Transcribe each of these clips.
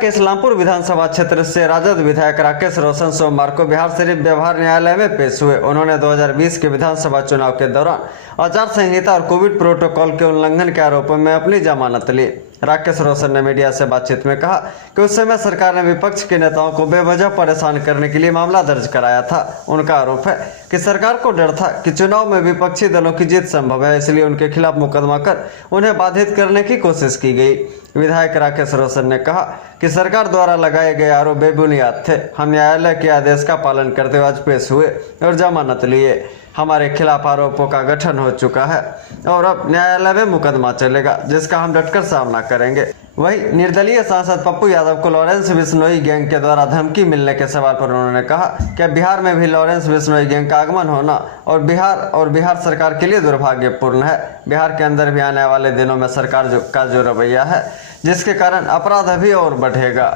के इस्लामपुर विधानसभा क्षेत्र से राजद विधायक राकेश रोशन सोमवार को बिहार शरीफ व्यवहार न्यायालय में पेश हुए। उन्होंने 2020 के विधानसभा चुनाव के दौरान आचार संहिता और कोविड प्रोटोकॉल के उल्लंघन के आरोपों में अपनी जमानत ली। राकेश रोशन ने मीडिया से बातचीत में कहा कि उस समय सरकार ने विपक्ष के नेताओं को बेवजह परेशान करने के लिए मामला दर्ज कराया था। उनका आरोप है कि सरकार को डर था कि चुनाव में विपक्षी दलों की जीत संभव है, इसलिए उनके खिलाफ मुकदमा कर उन्हें बाधित करने की कोशिश की गई। विधायक राकेश रोशन ने कहा कि सरकार द्वारा लगाए गए आरोप बेबुनियाद थे। हम न्यायालय के आदेश का पालन करते हुए आज पेश हुए और जमानत लिए। हमारे खिलाफ आरोपों का गठन हो चुका है और अब न्यायालय में मुकदमा चलेगा, जिसका हम डटकर सामना करेंगे। वहीं निर्दलीय सांसद पप्पू यादव को लॉरेंस बिश्नोई गैंग के द्वारा धमकी मिलने के सवाल पर उन्होंने कहा कि बिहार में भी लॉरेंस बिश्नोई गैंग का आगमन होना और बिहार सरकार के लिए दुर्भाग्यपूर्ण है। बिहार के अंदर भी आने वाले दिनों में सरकार का जो रवैया है, जिसके कारण अपराध अभी और बढ़ेगा।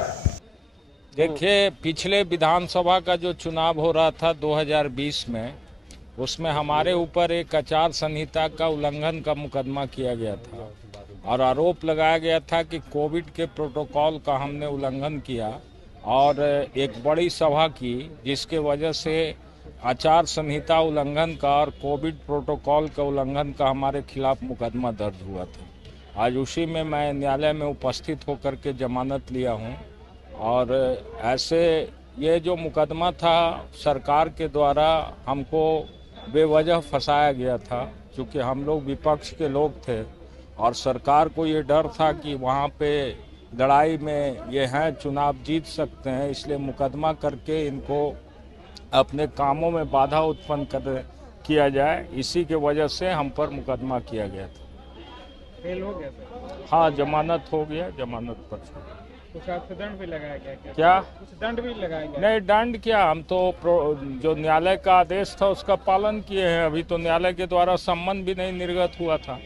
देखिए, पिछले विधानसभा का जो चुनाव हो रहा था 2020 में, उसमें हमारे ऊपर एक आचार संहिता का उल्लंघन का मुकदमा किया गया था और आरोप लगाया गया था कि कोविड के प्रोटोकॉल का हमने उल्लंघन किया और एक बड़ी सभा की, जिसके वजह से आचार संहिता उल्लंघन का और कोविड प्रोटोकॉल का उल्लंघन का हमारे खिलाफ मुकदमा दर्ज हुआ था। आज उसी में मैं न्यायालय में उपस्थित होकर के जमानत लिया हूं और ऐसे ये जो मुकदमा था, सरकार के द्वारा हमको बेवजह फंसाया गया था, क्योंकि हम लोग विपक्ष के लोग थे और सरकार को ये डर था कि वहाँ पे लड़ाई में ये हैं, चुनाव जीत सकते हैं, इसलिए मुकदमा करके इनको अपने कामों में बाधा उत्पन्न किया जाए। इसी के वजह से हम पर मुकदमा किया गया था। फेल हो गया सर? हाँ, जमानत हो गया, जमानत पर कुछ आपसे दंड भी लगाया गया क्या? कुछ दंड भी लगाया गया? नहीं, दंड क्या, हम तो जो न्यायालय का आदेश था उसका पालन किए हैं। अभी तो न्यायालय के द्वारा सम्मन भी नहीं निर्गत हुआ था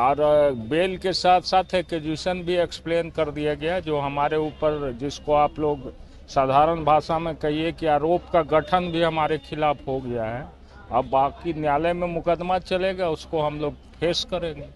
और बेल के साथ साथ एक्यूजेशन भी एक्सप्लेन कर दिया गया, जो हमारे ऊपर, जिसको आप लोग साधारण भाषा में कहिए कि आरोप का गठन भी हमारे खिलाफ हो गया है। अब बाकी न्यायालय में मुकदमा चलेगा, उसको हम लोग फेस करेंगे।